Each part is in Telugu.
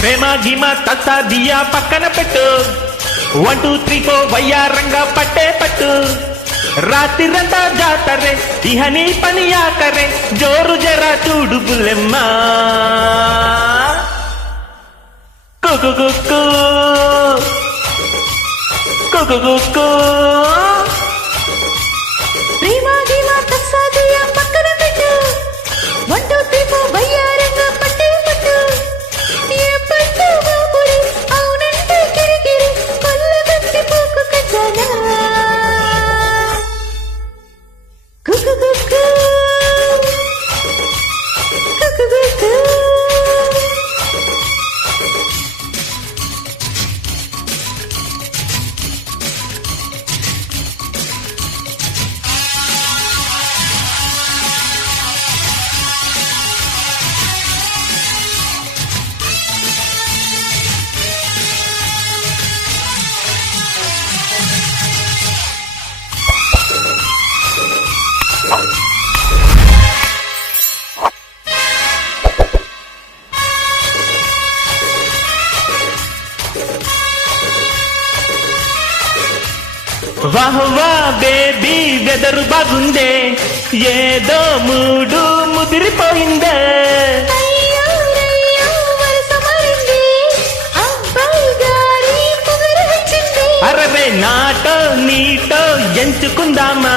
ప్రేమ గిమ తత్తా దియా పక్కన పెట్టు 1 2 3 4 వయ్యారంగా పట్టే పట్టు రాత్రిరంతా జాతరే ఇహ నీ పని ఆకరే జోరు జరా చూడు బుల్లెమ్మా కుకు కుకు కుకు కుకు ప్రేమ గిమ తత్తా దియా పక్కన పెట్టు 1 2 3 4 వయ్యారంగా పట్టే పట్టు ఏ పట్టు బాబురి అవునంటే కిరికిరి కొల్లగొట్టి పోకు కజానా కుకు కుకు కుకు కుకు వాహ్ వా బేబీ వెదరు బాగుందే ఏదో మూడు ముదిరిపోయిందే అయ్యో రయ్యో వరస మారింది అబ్బాయి గారి పొగరు వచ్చింది అరవే నాటో నీటో ఎంచుకుందామా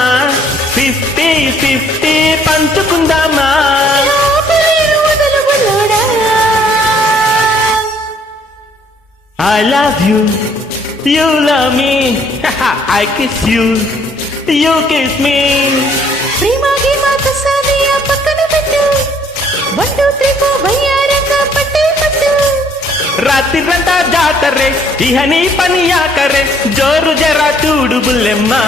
50-50 పంచుకుందామా ఆపలేరు వదలు బుల్లోడా I love you, you love me, I kiss you, you kiss me. ప్రేమ గిమ తత్తా దియా పక్కన పెట్టు 1 2 3 4 వయ్యారంగా పట్టే పట్టు రాత్రిరంతా జాతరే ఇహ నీ పని ఆకరే జోరు జరా చూడు బుల్లెమ్మా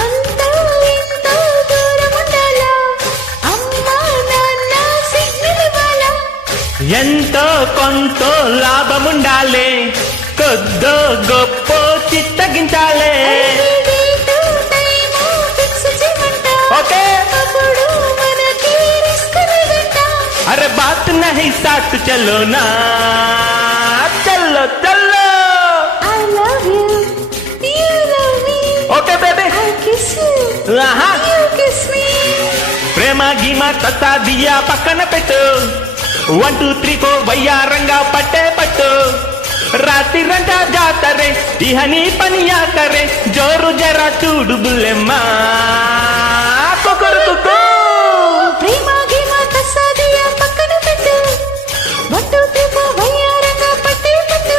అంతా ఇంత దూరం ఉండాలా అమ్మా నాన్న సిగ్నల్ ఇవ్వాలా ఎంతో కొంత లాభముండాలే కొద్దో గొప్ప చిత్తగించాలే డేటు టైము ఫిక్స్ చేయమంటా ఓకే అప్పుడు మనకి రిస్క్ లేదంట అరే బాత్ నహీ సాత్ చలో నా చల్లో చల్లో I love you, you love me, okay baby I kiss you, ఆహా you kiss me. ప్రేమ గిమ తత్తా దియా పక్కన పెట్టు 1 2 3 4 వయ్యారంగా పట్టే పట్టు రాత్రిరంతా జాతరే ఇహ నీ పని ఆకరే జోరు జరా చూడు బుల్లెమ్మా కుకురు కుకు ప్రేమ గిమ తత్తా దియా పక్కన పెట్టు 1 2 3 4 వయ్యారంగా పట్టే పట్టు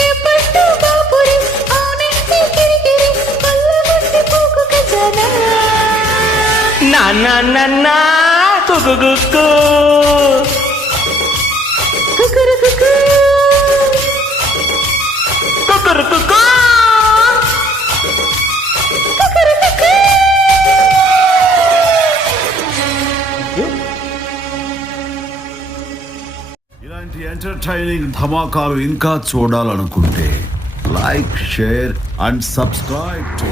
ఏ పట్టు బాపురి అవునంటే కిరికిరి కొల్లగొట్టి పోకు కజానా నా నా నా నా కుకు కుకు కుకురు కుకు కుకురు కుకు కుకురు కుకు ఇలాంటి ఎంటర్టైనింగ్ ధమాకాలు ఇంకా చూడాలనుకుంటే like share and subscribe to